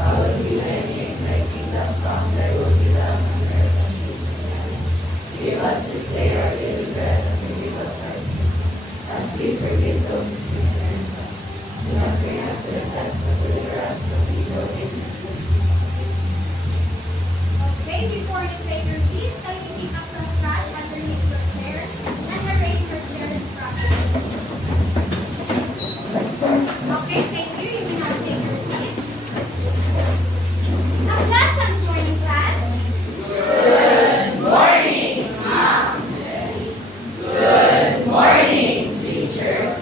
Hallowed be thy name, thy kingdom come, thy will be done on earth as it is in heaven. Give us this day our daily bread, and forgive us our sins, as we forgive those who sin against us. Do not bring us to the test, but deliver us from evil. Amen. Okay, before you take your seats, can you pick up some trash underneath your chairs and arrange your chairs properly? Okay, thank you. You can now take your seats. A pleasant morning, class. Good morning, Mom. Good morning, teachers.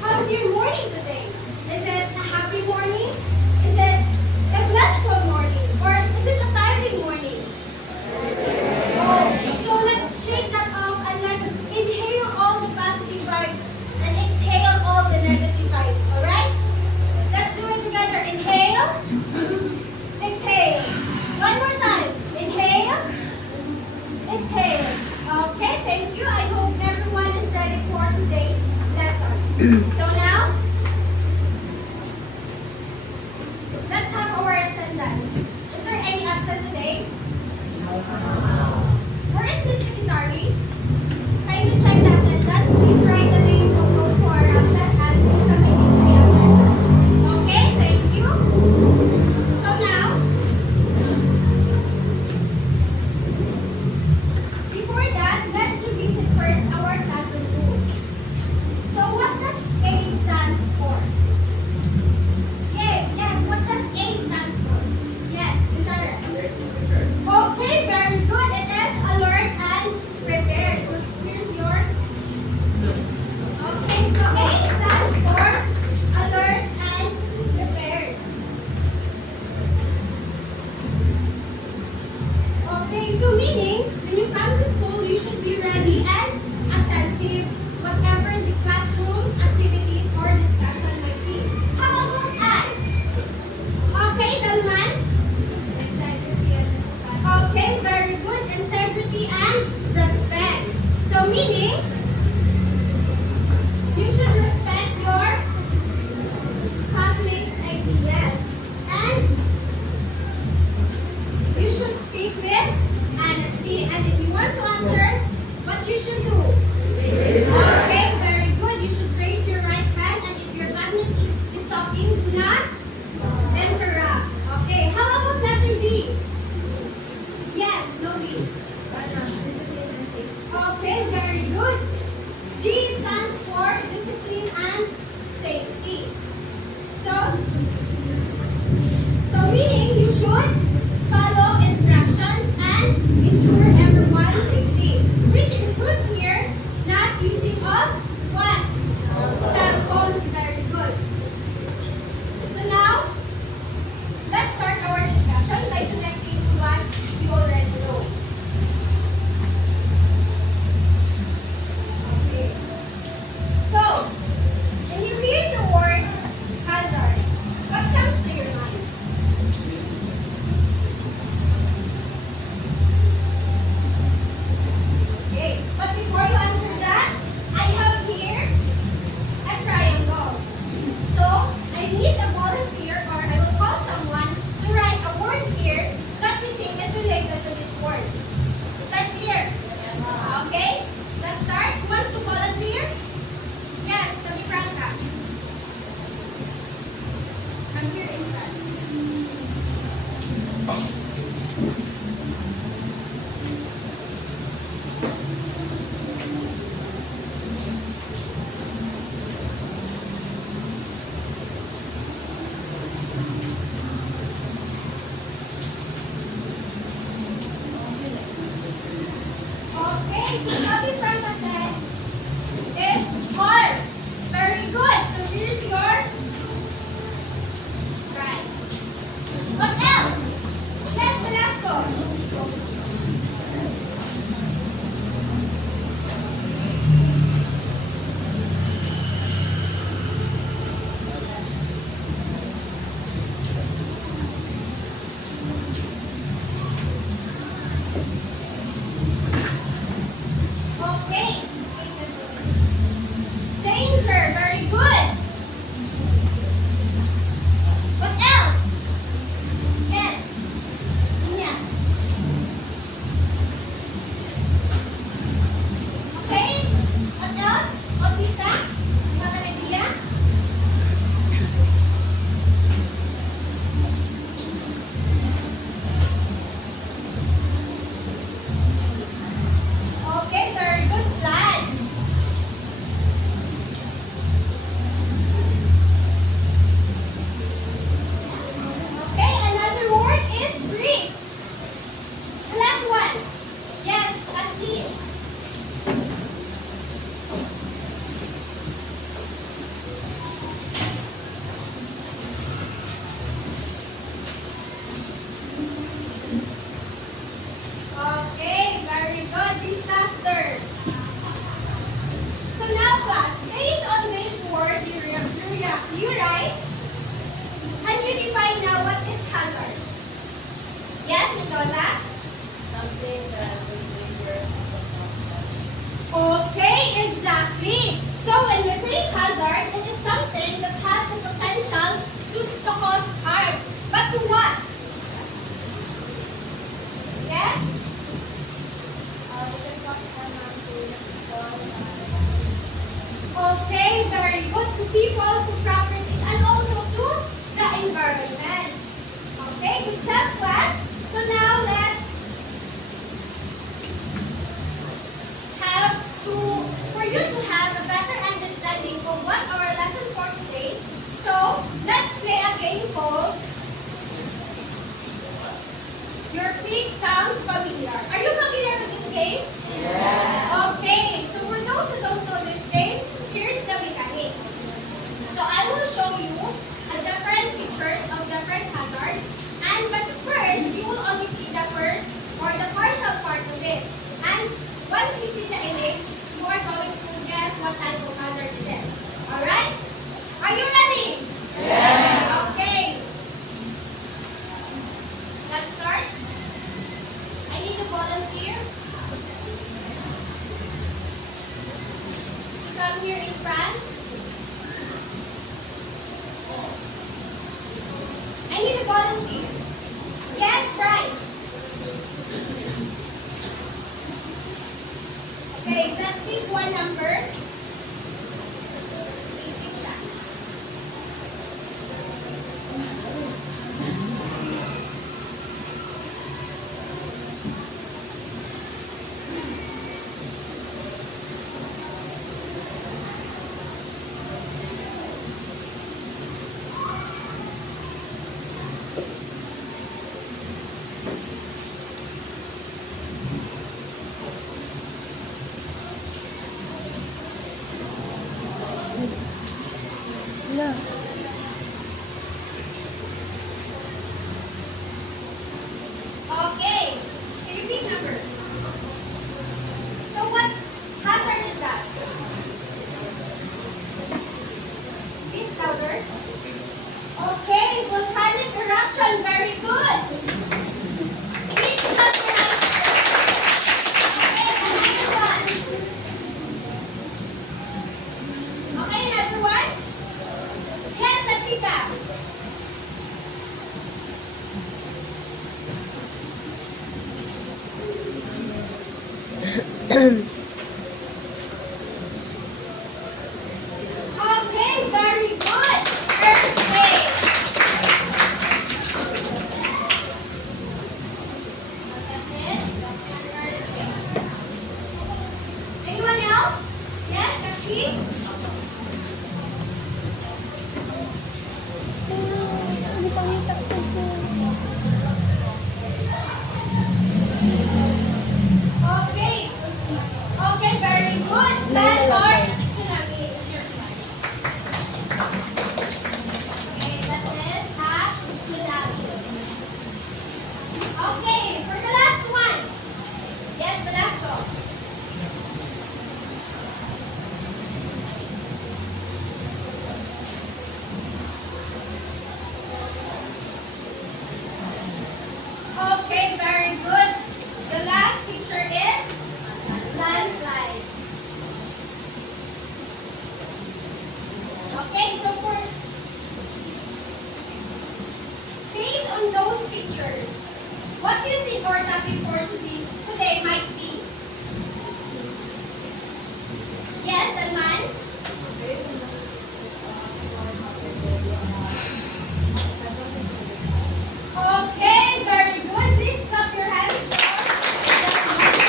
How's your morning today? Is it a happy morning? Is it a blissful morning? Or is it a tiring morning? Oh, so let's shake that off and let's inhale all the positive vibes and exhale all the negative vibes, alright? Let's do it together. Inhale, exhale. One more time. Inhale, exhale. Okay, thank you. I hope everyone is ready for today's lesson. So now, let's have our attendance. Is there any absent today? Where is the secretary? Kindly check the attendance. Please write the names of those who are absent and please submit the attendance. Okay, thank you. So now, before that, let's revisit first our classroom rules. So what does A stands for? Yay, yes, what does A stands for? Yes, is that it? Okay, very good. It is alert and prepared. So here's your. Okay, so A stands for alert and prepared. Okay, so meaning when you come to school, you should be ready and attentive, whatever the classroom activities or discussion might be. How about I? Okay, Dalman? Integrity and respect. Okay, very good. Integrity and respect. So meaning, you should respect your classmates' ideas. And you should speak with honesty. And if you want to answer, what you should do? Okay, very good. You should raise your right hand. And if your classmate is talking, do not interrupt. Okay, how about letter B? Yes, no B. Discipline and safety. Okay, very good. D stands for discipline and safety. So meaning you should follow instructions and ensure everyone's safety, which includes here not using of what? Cell phones. Very good. So now good job, class. So now let's have for you to have a better understanding of what our lesson for today. So let's play a game called Your Pig Sounds Familiar. Are you familiar with this game? Yes. Okay, so for those who don't know this game, here's the mechanics. So I will show you a different pictures of different hazards. But first, you will only see the first or the partial part of it. And once you see the image, you are going to guess what type of hazard it is. Alright? Are you ready? Yes. Okay. Let's start. I need a volunteer to come here in front. I need a volunteer. Yes, Bryce. Okay, just pick one number. Pick siya. Okay, can you pick number? So what hazard is that? This louder? Okay, volcanic eruption, very good. Please clap your hands. Okay, another one. Okay, another one. Yes, the chica. Okay, very good. Earthquake. Anyone else? Yes, Kashi? Okay. Okay, very good. Landlord, tsunami is your turn. Okay, that is a tsunami. Okay, for the last one. Yes, Velasco. Okay, very good. The last picture is landslide. Okay, so based on those pictures, what do you think our topic for today might be? Yes, Dalman? Okay, very good. Please clap your hands for Dalman.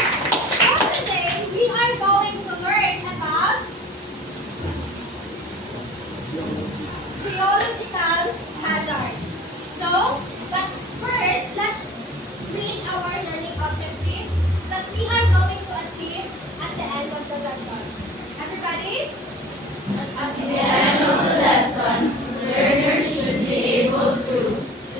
So today, we are going to learn about geological hazard. So, but first, let's read our learning objectives that we are going to achieve at the end of the lesson. Everybody? At the end of the lesson, learners should be able to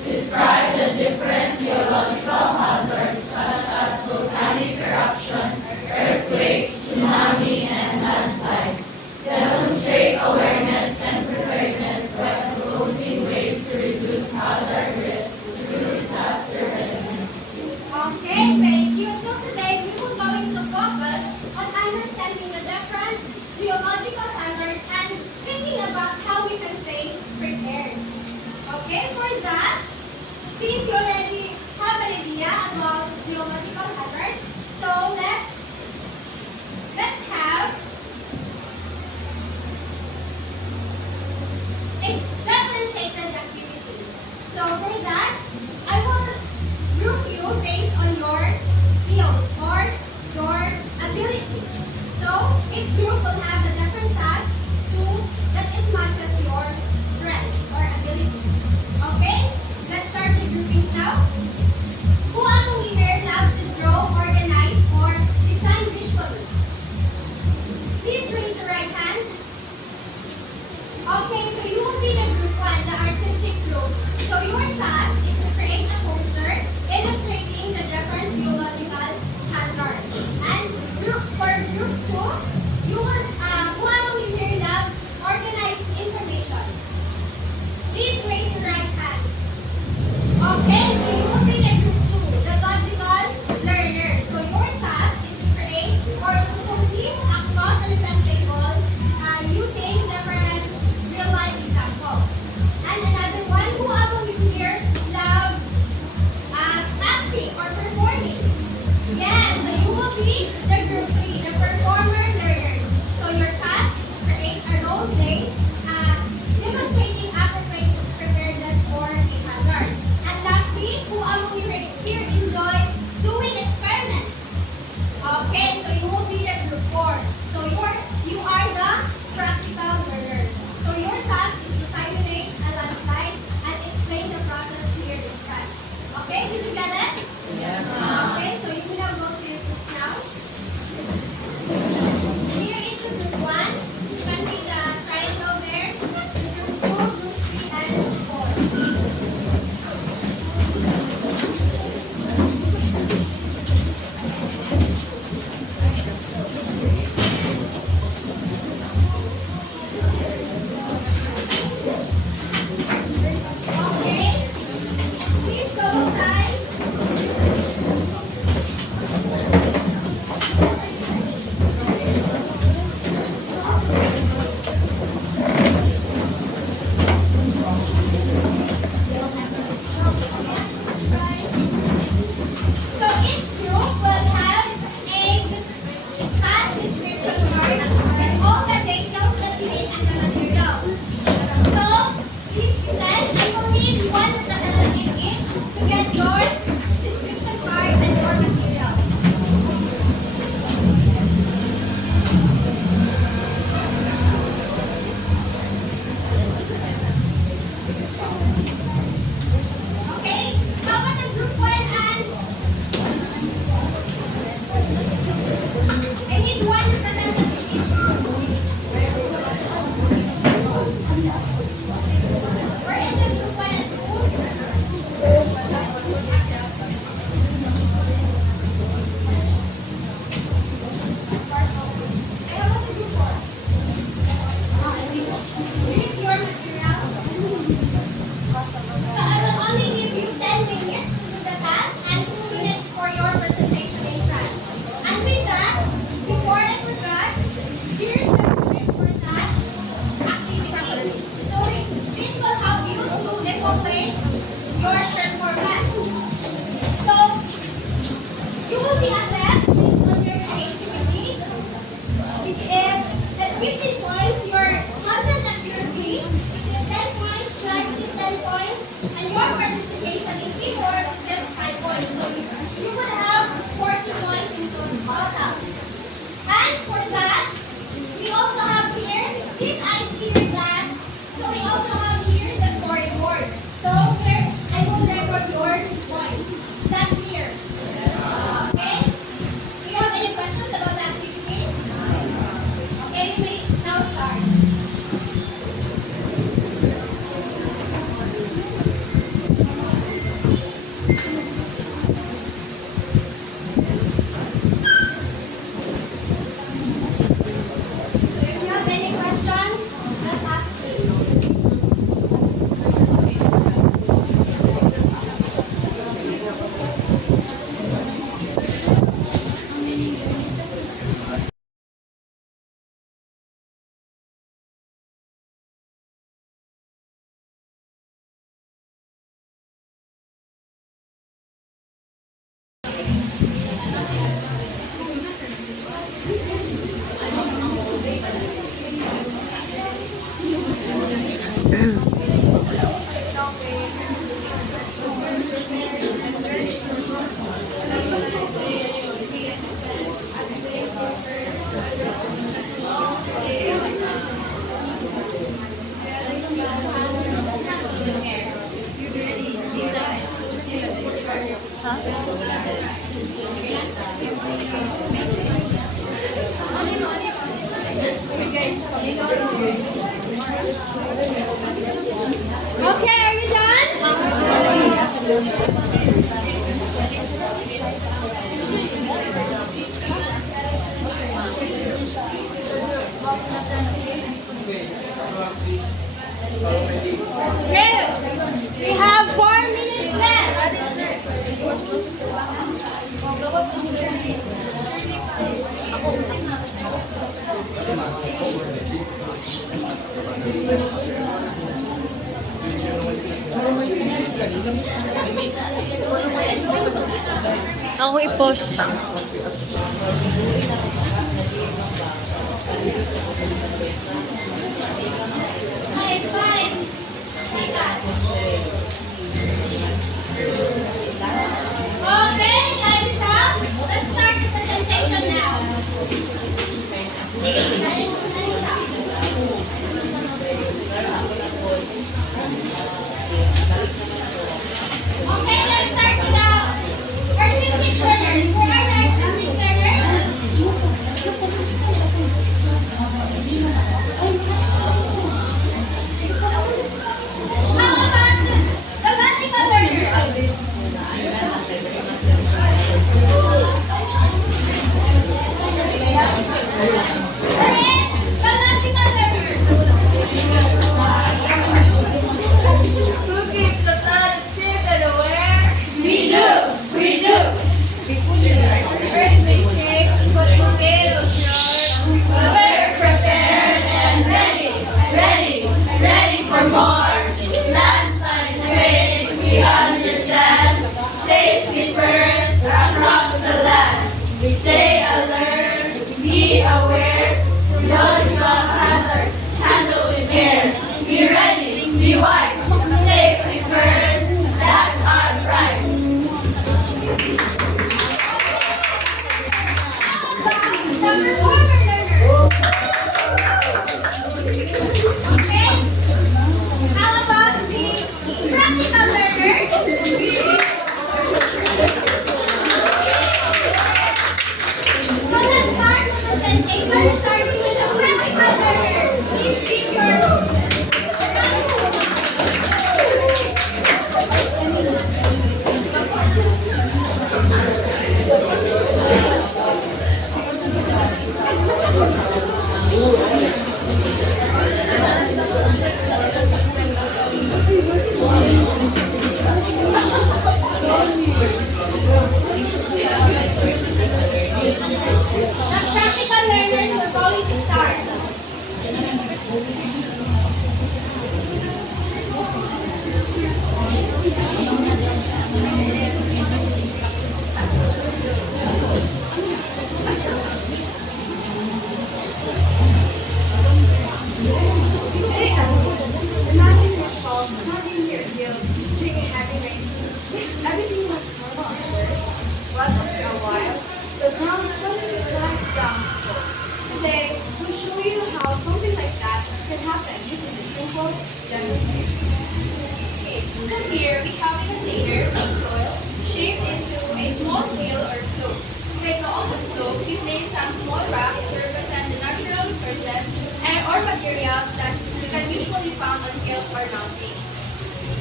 describe the different geological hazards such as volcanic eruption, earthquake, tsunami, and landslide. Demonstrate awareness and preparedness by proposing ways to reduce hazard risk through disaster readiness. Okay, thank you. So today, we will going to focus on understanding the different geological hazards and thinking And your participation in teamwork is just 5 points. So you would have 40 points in total. And for that, we also have here this ice clear glass. So we also have here the scoring board. So here, I will record your points. Is that clear? Okay? Do you have any questions about the activity? Okay, we may now start. So if you have any questions, just ask please. Okay, are you done? Okay, we have 4 minutes left. Ako i-post. Okay, 5 seconds. Okay, time is up. Let's start the presentation now. Okay, let's start with the artistic learners. Where are the artistic learners? How about the magical learners? Where is the magical learners? Who keeps the third secret aware? We do! We do! Earth may shake, but potatoes roar. We're prepared and ready, ready, ready for more. Landslides waves, we understand. Safety first across the land. We stay alert, be aware. Know your hazards, handle with care. Be ready, be wise. Safety first, that's our prize. The performer learners. Okay. How about the practical learners? So let's start the presentation starting with the practical learners. Please keep your case.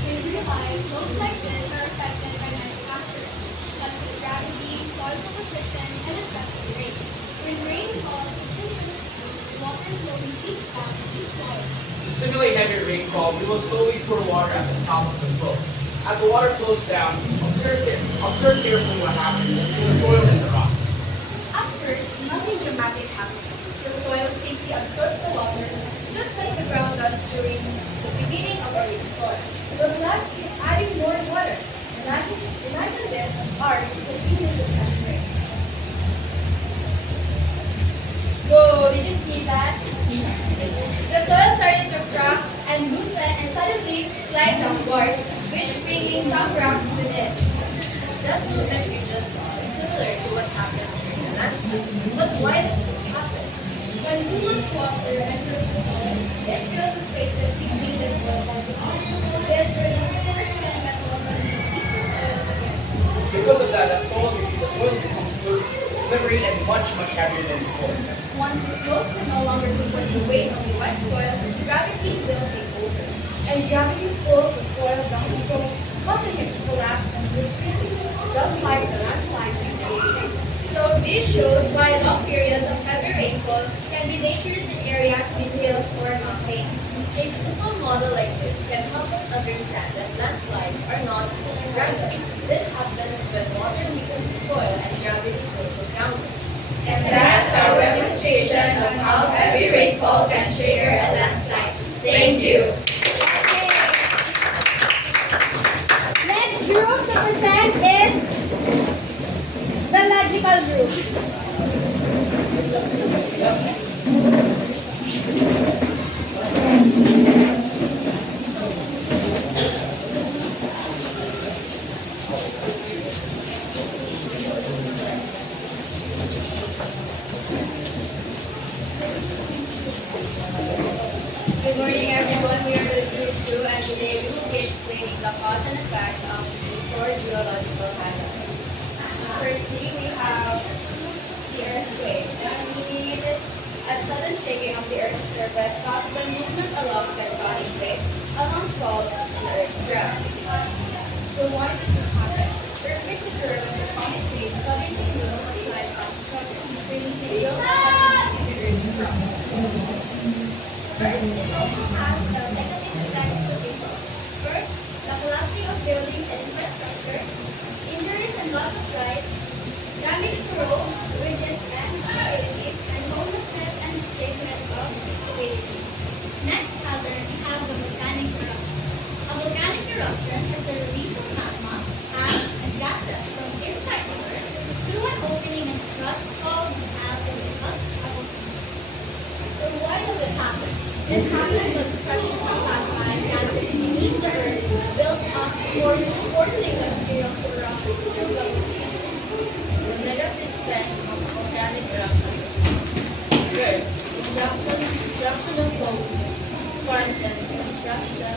In real life, loads like this are affected by many factors, such as gravity, soil composition, and especially rain. When rain falls continuously, water slowly seeps down into the soil. To simulate heavy rainfall, we will slowly pour water at the top of the slope. As the water flows down, observe carefully what happens to the soil and the rocks. At first, nothing dramatic happens. The soil simply absorbs the water, just like the ground does during the beginning of a rainstorm. The plants keep adding more water. Imagine this as ours continuously adding rain. Whoa, did you see that? The soil started to crack and loosen and suddenly slide downward, which bringing some rocks with it. That movement you just saw is similar to what happens during a landslide. But why does this happen? When too much water enters the soil, it fills the spaces between the soil particles. This releases friction that will keep the soil together. Because of that, the soil becomes loose, slippery, and much heavier than before. Once the slope can no longer support the weight of the wet soil, gravity will take over. And gravity pulls the soil down the slope, causing it to collapse and move quickly, just like the landslide in the ocean. So this shows why long periods of heavy rainfall can be dangerous in areas with hills or mountains. A simple model like this can help us understand that landslides are not random. This happens when water weakens the soil and gravity pulls it downward. And that's our demonstration of how heavy rainfall can trigger a landslide. Thank you. Next group to present is the logical group. Good morning, everyone. We are the Group 2, and today we will be explaining the cause and effects of the four geological hazards. Firstly, we have the earthquake. It is a sudden shaking of the Earth's surface caused by movement along tectonic plates along faults in the Earth's crust. So why did it happen? Earthquakes occur when tectonic plates suddenly move or slide past each other, releasing real activity in the Earth's crust. First, it also has the negative effects to people. First, the collapsing of buildings and infrastructures, injuries and loss of life, damage to roads, bridges, and utilities, and homelessness and displacement of communities. Next hazard, we have the volcanic eruption. A volcanic eruption is the release of magma, ash, and gases from inside the earth through an opening in the crust called the volcano. So why does it happen? It happened when pressure from magma and gases beneath the earth built up, forcing the material to erupt through the volcano. The negative effect of volcanic eruption. First, destruction of homes, farms, and infrastructure.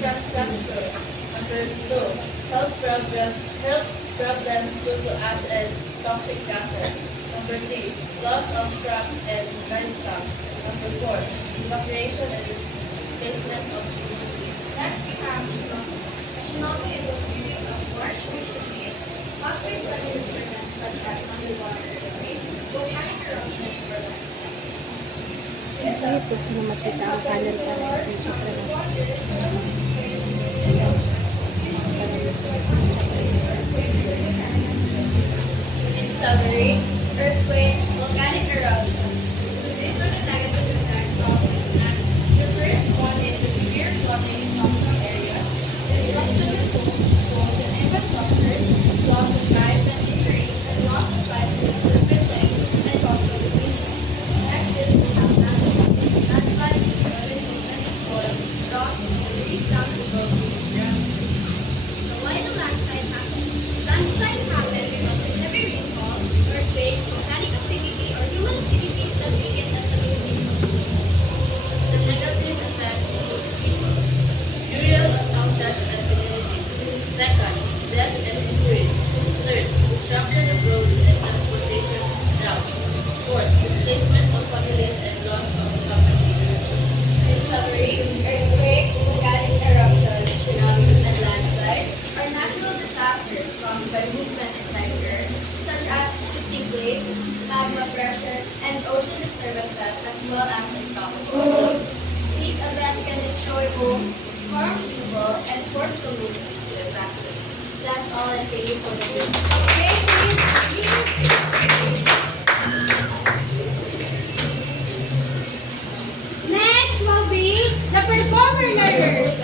Number 2, health problems due to ash and toxic gases. Number 3, loss of crops and livestock. Number 4, evacuation and displacement of communities. Next, we have tsunami. A tsunami is a series of large ocean waves caused by sudden disturbance such as underwater earthquakes, volcanic eruptions, or landslides. This Ito, kung makita ang panel para sa screenshot rin. In summary, earthquakes, volcanic eruptions. So these are the negative effects of the tsunami. The first one is the severe flooding in coastal areas, destruction of homes and infrastructures, loss of lives and injuries, and loss of life in urban and coastal communities. Next is we have landslides. Landslides is sudden movement of soil, rocks, debris, farm people, and sports communities to evacuate. That's all, and thank you for the room. Okay, please. Next will be the performer learners.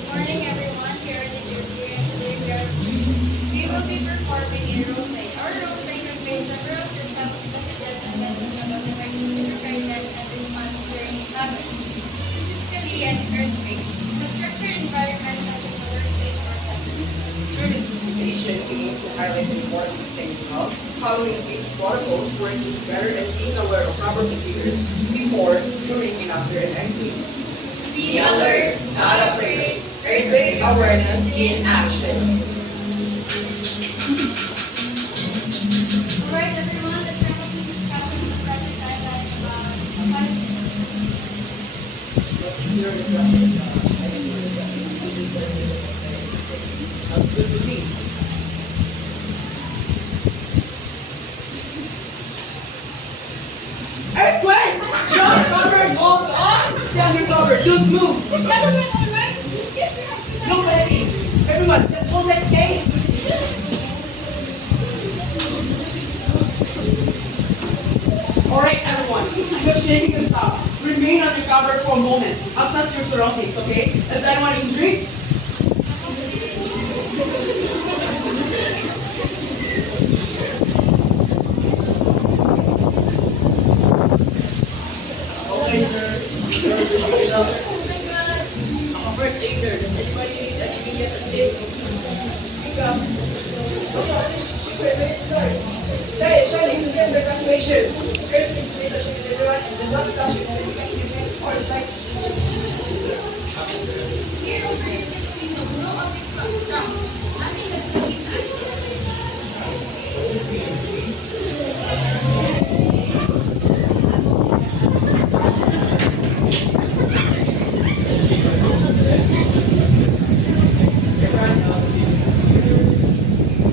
Good morning, everyone. Here at the Juicy, and today we will be performing a role play. Our role play contains several discovered messages and lessons about the emergency preparedness and response during a hazard, specifically an earthquake, the structured environment such as a workplace or classroom. Through this presentation, we aim to highlight the importance of staying calm, following safety protocols, working together, and being aware of proper procedures before, during, and after an earthquake. Be alert, not afraid. Earthquake awareness in action. Alright, everyone, let's wrap up this discussion with the project timeline about Earthquake! John, cover! Hold on! Stand your cover! Don't move! Is everyone alright? Just get your hands No panic! Everyone, just hold that A! Alright, everyone. The shaking is stop. Remain on your cover for a moment. Assess your surroundings, okay? Is anyone injured? Okay, sir. I'm a first aider. Does anybody need any immediate assist? Pick up. Hey, Shiny, you get the evacuation. Earth is made of shaking everyone and do not touch it. You can give it or it's like Here over here, the blow up is drums. I think that's really nice.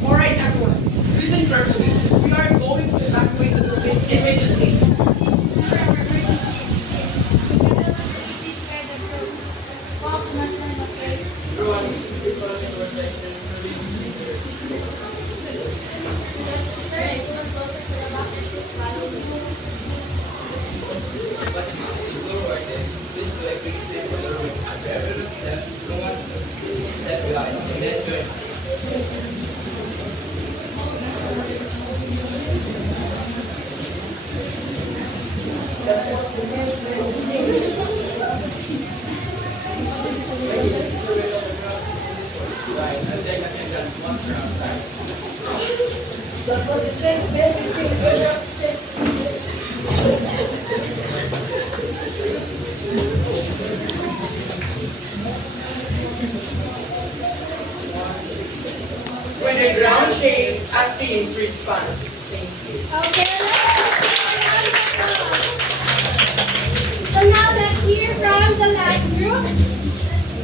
Alright, everyone. Listen carefully. We are going to evacuate the building immediately. Everyone, please follow me to our section. Sir, if you are closer to the back, you should follow me. But if you go right there, please do a quick step on the road. After every step, no one please step behind and then join us. Right, and take attendance once we're outside. That was intense, man. We think we're upstairs. When the ground shakes, our teams respond. Thank you. Okay, so now let's hear from the last group,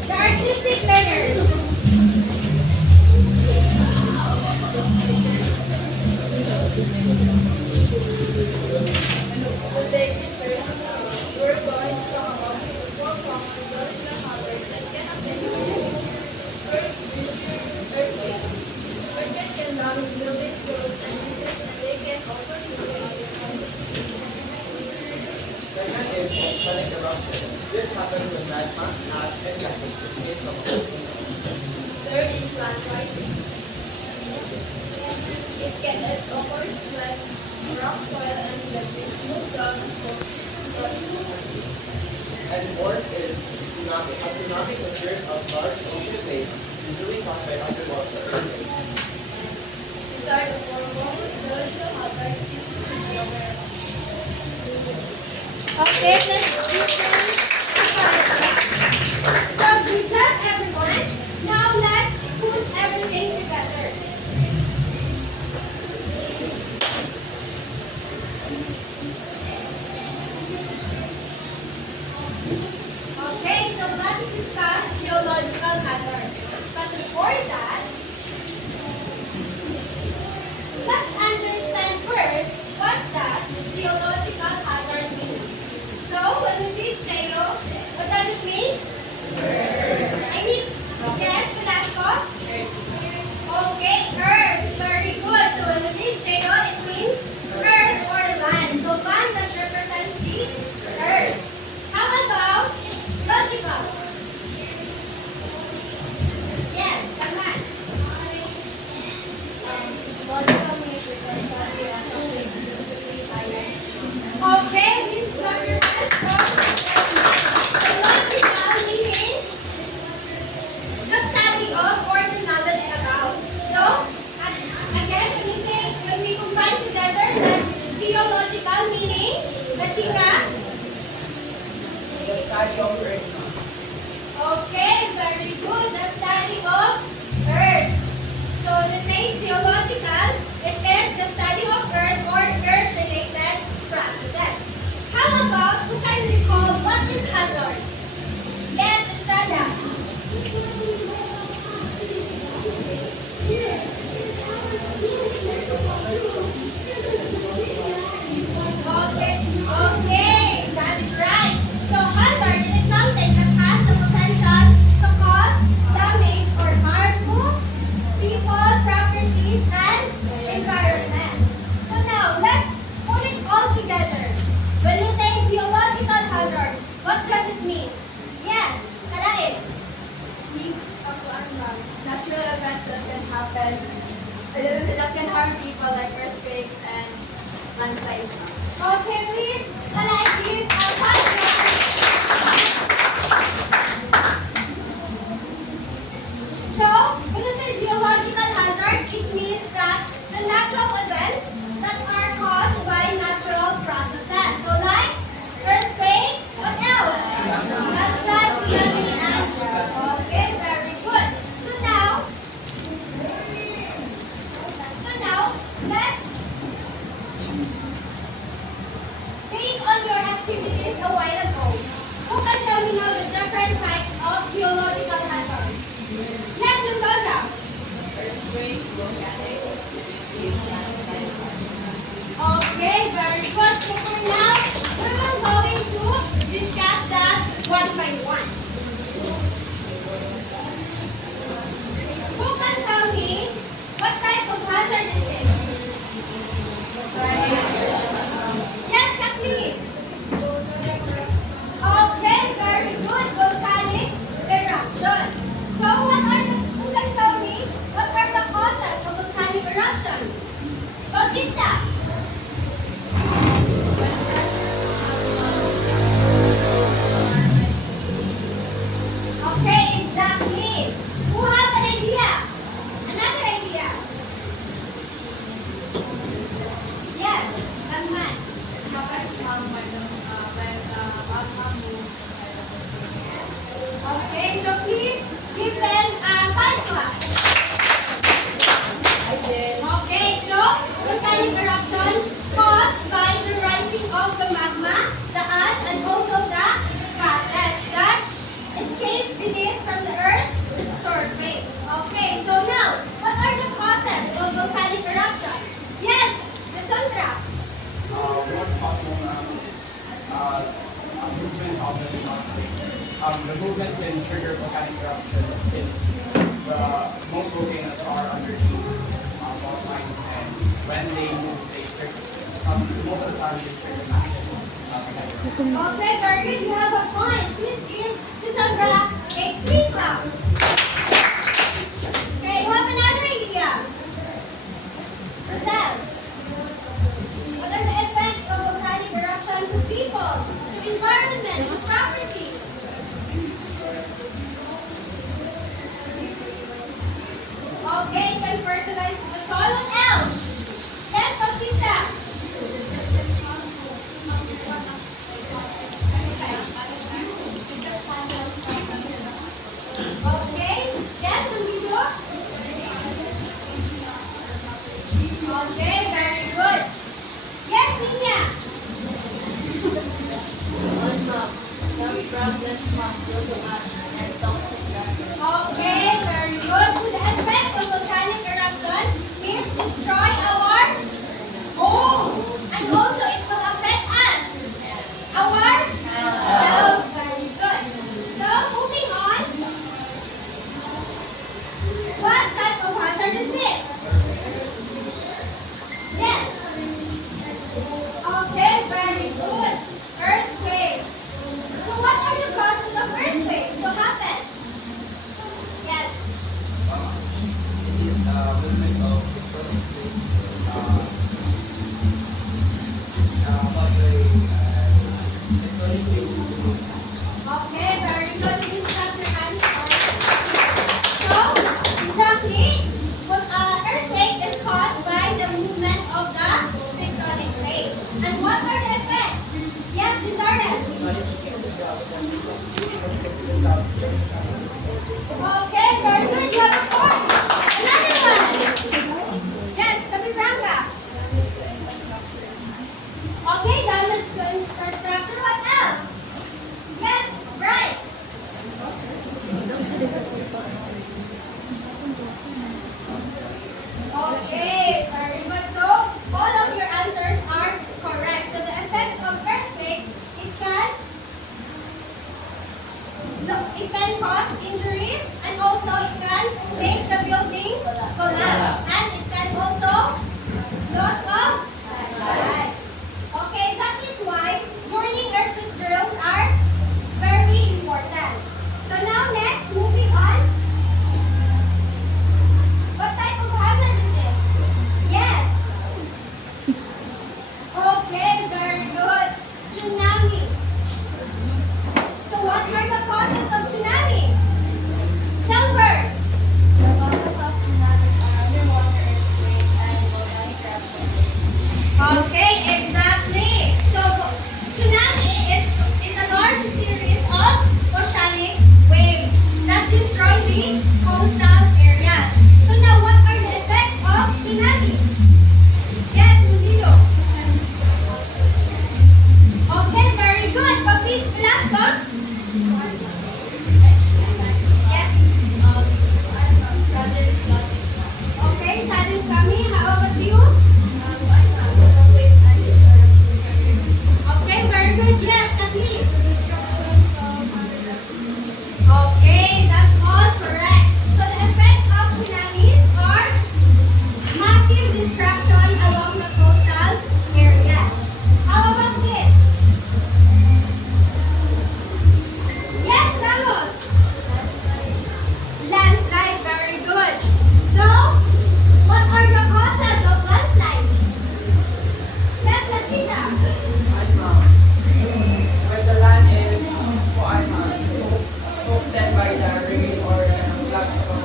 the artistic learners. We're going to talk about the four common biological hazards that can affect humans. First, nuclear earthquake. Earthquakes can damage buildings, roads, and bridges, and they can also create Second is volcanic eruption. This happens when magma, ash, and gases escape from a volcano. Third is landslide. It can occur when rock, soil, and debris move down a slope. And fourth is tsunami. A tsunami consists of large ocean waves, usually caused by underwater earthquakes. These are the four common biological hazards you should be aware of. Okay, let's hear from so let's discuss geological hazard. But before that, let's understand first what does geological hazard mean. So when we see geo, what does it mean? I need, yes, Velasco? Okay, earth. Very good. So when we say geo, it means earth or land. So land that represents the earth. How about logical? Yes, Kaman. Logical means because we are completely silent. Okay, Miss Flores. So logical meaning the study of or the knowledge about. So, again, when we combine together, that's geological meaning, the chinga. The study of earth. Okay, very good. The study of earth. So, when we say geological, it is the study of earth or earth-related processes. How about, who can recall what is hazard? Yes, Estrada. Okay, that's right. So hazard is something that has the potential to cause damage or harm to people, properties, and environment. So now, let's put it all together. When we say geological hazard, what does it mean? Yes, Kalain. Means of natural events that can happen, that can harm people like earthquakes and landslides. Okay, please, Kalain, give a five. So, when we say geological hazard, it means that the natural events that are caused by natural processes. So, like earthquake, what else? Landslide, tsunami, and okay, very good. So now, let's based on your activities a while ago, who can tell me now the different types of geological hazards? Yes, Mendoza. Earthquake, volcanic, activities, landslides. Okay, very good. So for now, we will going to discuss that one by one. Who can tell me what type of hazard is this? Yes, Kathleen. Okay, very good. Volcanic eruption. So who can tell me what are the causes of volcanic eruption? Bautista. Okay, exactly. Who have an idea? Another idea? Yes, Gunman. Okay, so please give them a 5 clap. Okay, so volcanic eruption caused by the rising of the magma, the ash, and also the gases that escape beneath from the earth's surface. Okay, so now, what are the causes of volcanic eruption? Yes, Cassandra. One possible is a movement of the tectonics. The movement can trigger volcanic eruptions since most volcanoes are underneath fault lines, and when they move, they trigger. Most of the time, they trigger massive volcanic eruptions. Okay, very good. You have a point. Please give Cassandra a 3 claps. Okay, you have another idea. Roselle. What are the effects of volcanic eruption to people, to environment, to property? Okay, it can fertilize the soil. What else? Yes, Bautista. Okay, yes, Nandito. Okay, very good. Yes, Nina. Some problems due to ash and toxic gases. Okay, very good. So the effects of volcanic eruption will destroy our home. And also it will affect us. Our health. Very good. So moving on. What type of hazard is this? Yes. Okay, very good. Earthquakes. So what are the causes of earthquakes to happen? Yes. It is movement of tectonic plates about the tectonic plates to move. Okay, very good. Please clap your hands. So, exactly, well, earthquake is caused by the movement of the tectonic plates. And what are the effects? Yes, Lizardes. Okay, very good. You have a point. Another one. Yes, Capifranca. Okay, damage to infrastructure. What else? Yes, Bryce. Okay, very good. So, all of your answers are correct. So, the effects of earthquakes, it can cause injuries, and also it can make the buildings collapse, and it can also loss of life. Okay, that is why morning earthquake drills are very important. So now next, moving on. What type of hazard is this? Yes. Okay, very good. Tsunami. So what are the causes of tsunami? Shelburne. The causes of tsunamis are underwater earthquakes and volcanic eruptions. Okay, exactly. So tsunami is a large series of oceanic waves that destroy the coastal areas. So now what are the effects of tsunami? Yes, Mundilo. Okay, very good. Velasco? Yes. Sudden flooding. Okay, sudden coming. How about you? Earthquakes and disturbances. Okay, very good. Yes, Kathleen. Destruction from Okay, that's all correct. So the effects of tsunamis are massive destruction along the coastal areas. How about this? Yes, Ramos. Landslide, very good. So, what are the causes of landslide? Yes, Lachita. When the land is soaked by the rain or the floods of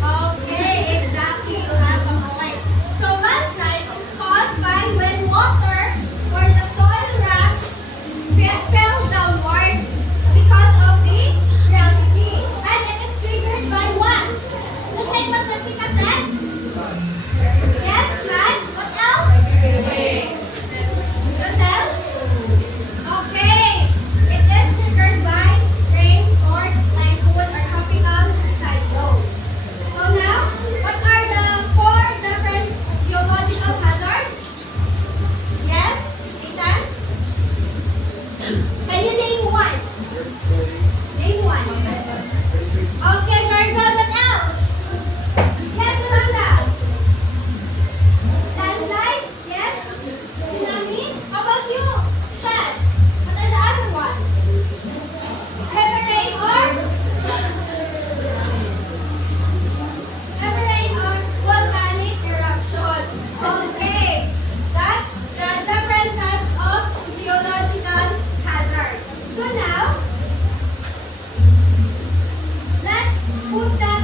Okay, exactly. You have a point. So landslide is caused by when water or the soil rocks fell downward because of the gravity. And it is triggered by what? Just like what the chica said? Yes, flood. What else? Rosel? Okay. It is triggered by rains or typhoon or tropical cyclone. So now, what are the four different geological hazards? Yes, Ethan? Can you name one? Name one. Okay, very good. What else? Yes, Miranda? Landslide? Yes? Tsunami? How about you? Shad? What are the other ones? Heavy rain or? Heavy rain or volcanic eruption. Okay, that's the different types of geological hazard. So now, let's put that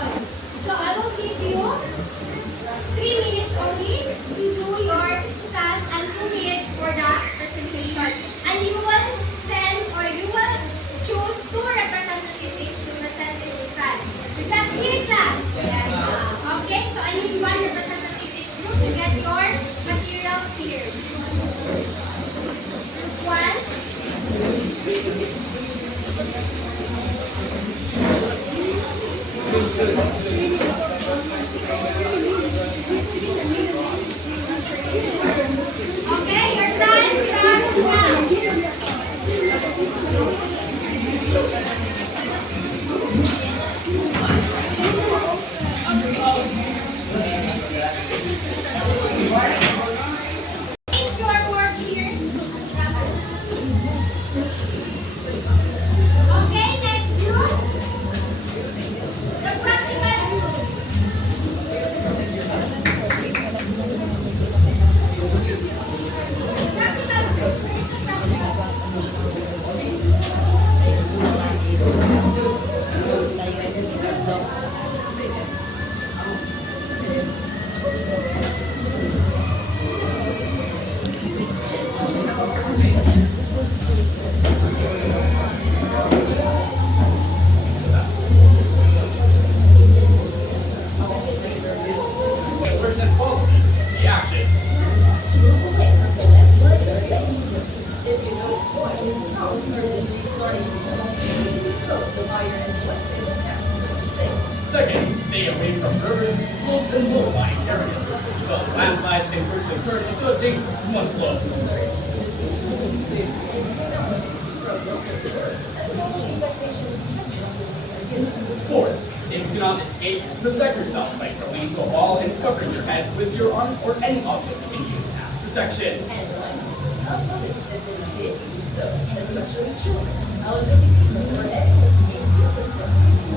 presentation. So I will give you 3 minutes only to do your task and 2 minutes for the presentation. And you will send or you will choose 2 representatives to present in the class. Is that clear, class? Yes. Okay, so I need 1 representative each group to get your materials here. Group 1. Okay, your time starts now. Is your work here? Okay, next group. The practical group. Practical group. Where is the practical? Where's the qualities, the actions? Second, stay away from rivers, slopes, and low-lying areas. Thus, landslides can quickly turn into a dangerous mudflow. Fourth, if you cannot escape, protect yourself by crawling to a wall and covering your head with your arms or any object you can use as protection.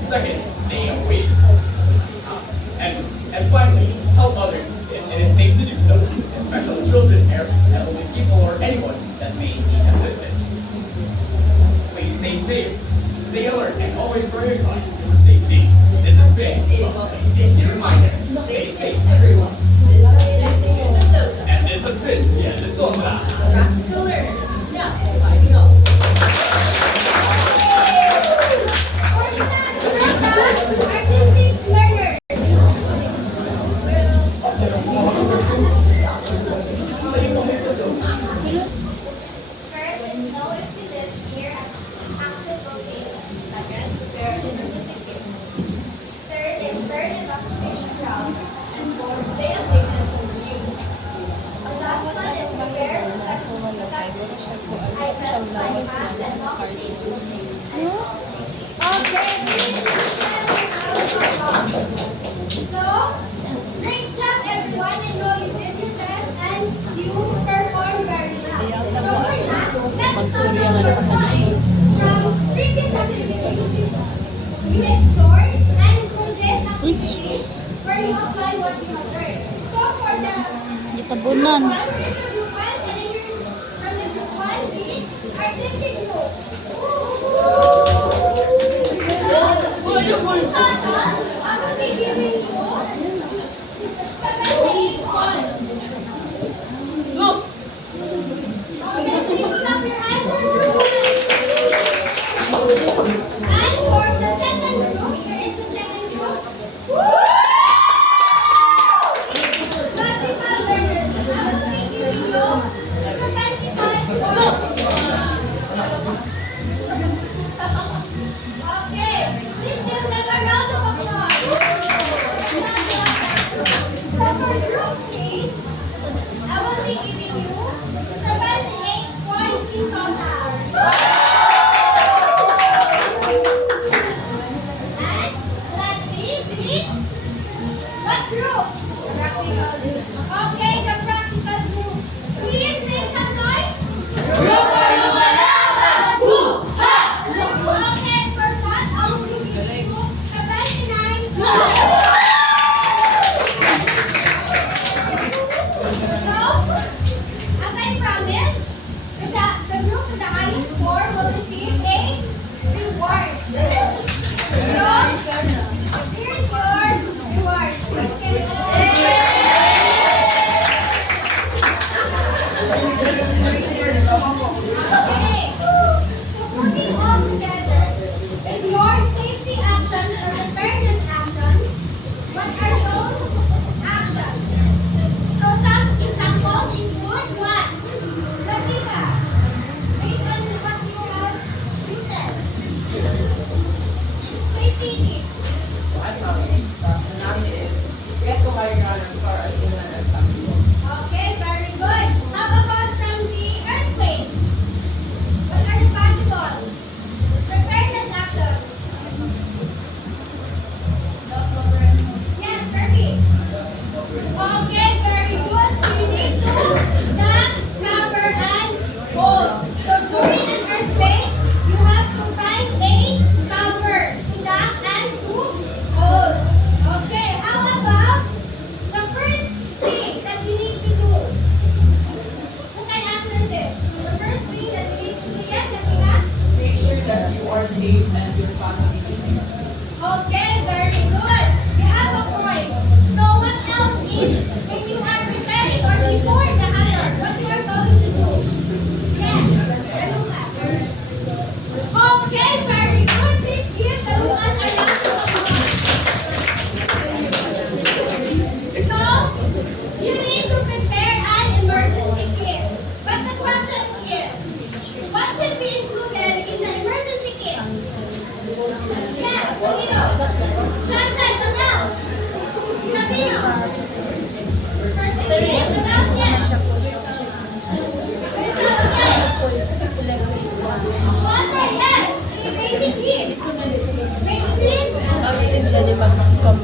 Second, stay away. And finally, help others if it is safe to do so, especially children, elderly people, or anyone that may need assistance. Please stay safe, stay alert, and always prioritize your safety. This has been a safety reminder. Stay safe, everyone. And this has been the Sombra. Practical learners, now signing off. Artistic learner. First, know if you live near an active volcano. Second, share certificate. Third is learn evacuation routes. And fourth, stay updated to the news. The last one is prepare items by mass and oxygen. So, great job everyone. I know you did your best and you performed very well. So for that, let's talk about your points from previous activity, which is you explored and through this activity where you apply what you have learned. So for the Gitabunan. group one, where's the group one? And then you're from the group one, the artistic group. I will be giving you 78 points. Look! Okay, please clap your hands for group one. And for the second group, where is the second group? Practical learners. I will be giving you 75 points. Okay, please give them a round of applause. So for group three, I will be giving you 78 points in total. And lastly, what group? Okay, the practical group. Please make some noise. Okay, for that, I will be giving you 79 points. So,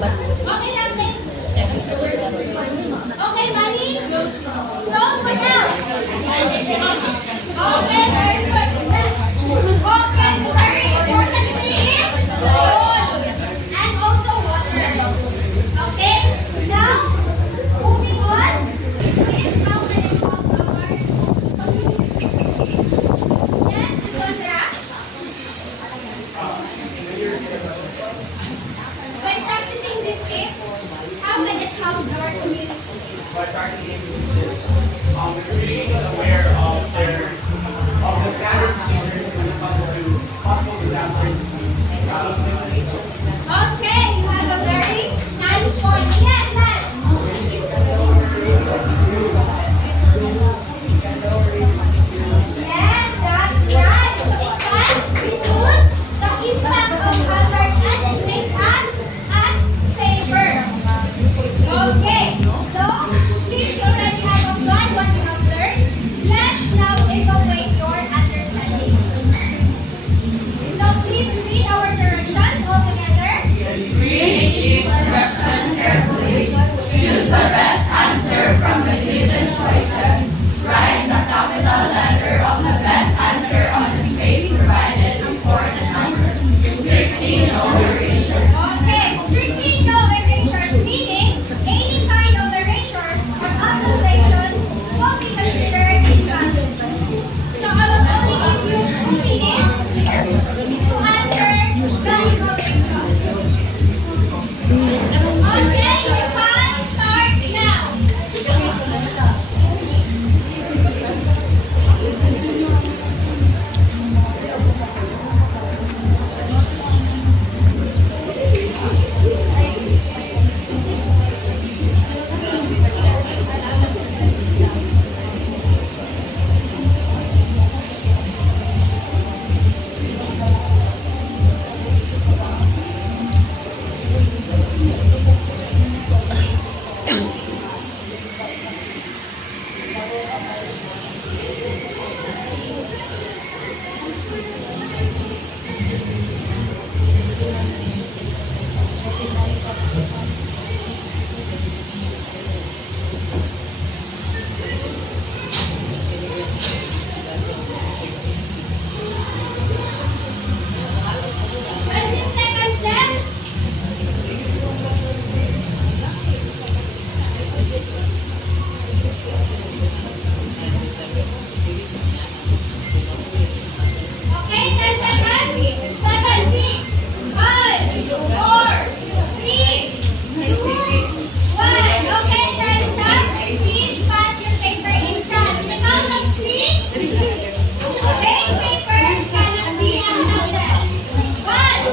Okay natin? Okay, Manny? Close. What else? Okay, very good. Okay, the very important thing is food. And also water. Okay, now, moving on. This is how we involve our community. Yes, Sandra? By practicing these tips, how can it help our community? By practicing these tips, the community is aware of the standard procedures when it comes to possible disasters. Okay, you have a very nice point. Yes, Les. Yes, that's right. So it can reduce the impact of hazard and it makes us safer. Okay, so since you already have applied what you have learned, let's now evaluate your understanding. So please read our directions all together. Read each direction carefully. Choose the best answer from the given choices. Write the capital letter of the best answer on the space provided before the number. Strictly no erasure. Okay, strictly no erasures, meaning any kind of erasures or alterations will be considered invalid. So I will only give you 2 minutes to answer the evaluation. Okay, your time starts now. Seconds left. Okay, 10 seconds. 7, 6, 5, 4, 3, 2, 1. Okay, time's up. Please pass your paper inside. The count of 3. Okay, papers cannot be accepted. 1,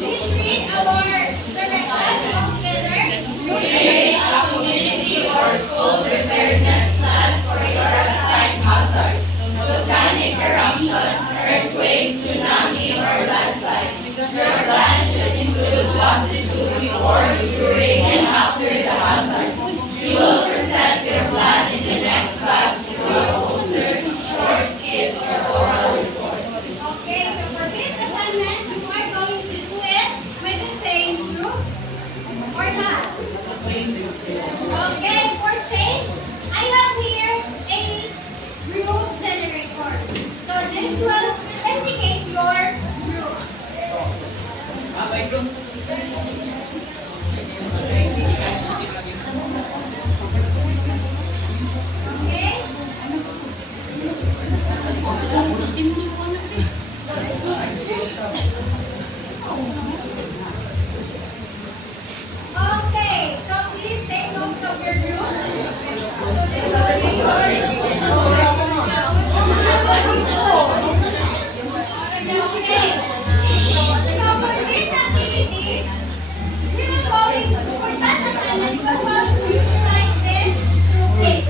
please read our directions altogether. Create a community or school preparedness plan for your assigned hazard. Volcanic eruption, earthquake, tsunami, or landslide. Your plan should include what to do before, during, and after the hazard. You will present your plan in the next class through a poster, short skit, or oral report. Okay, so for this assignment, you are going to do it with the same groups or not? Okay, for change, I have here a group generator. So this will indicate your group. Okay? Okay, so please take notes of your groups. So this will be your okay. So for this activity, we will going for that assignment, we will going to utilize this group.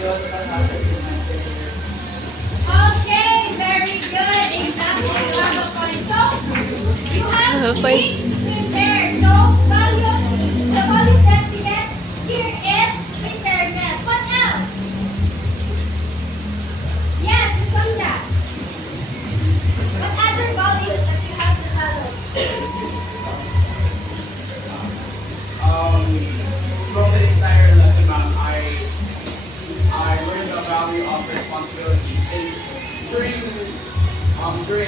geological hazard in my career. Okay, very good. Exactly. You have a point. So, you have Point. been prepared. So, values, the values that we get here is preparedness. What else? Yes, this one that. What other values that you have developed? From the entire lesson, ma'am, I learned the value of responsibility since during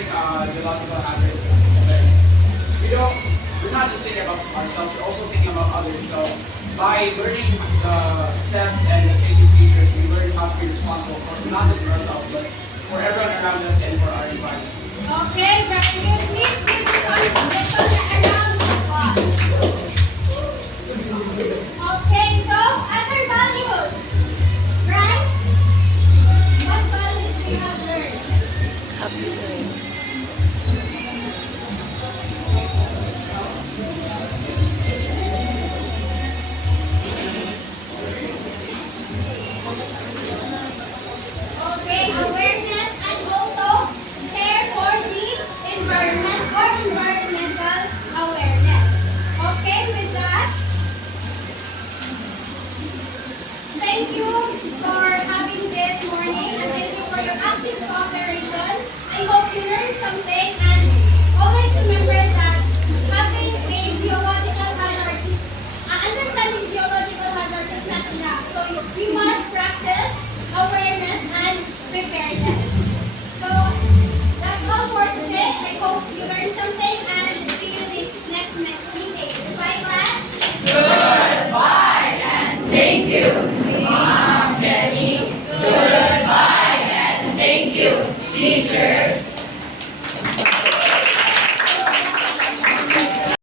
geological hazard events, we're not just thinking about ourselves, we're also thinking about others. So by learning the steps and the safety procedures, we learn how to be responsible for not just for ourselves, but for everyone around us and for our environment. Okay, very good. Please give this one a round of applause. Okay, so other values. Right? What values do you have learned? Happy learning. Okay, awareness and also care for the environment or environmental awareness. Okay, with that, thank you for having this morning and thank you for your active cooperation. I hope you learned something and always remember that having a geological hazard is, understanding geological hazard is not enough. So we must practice awareness and preparedness. So that's all for today. I hope you learned something and see you next meeting. Goodbye, class. Goodbye and thank you, Mom Jenny. Goodbye and thank you, teachers.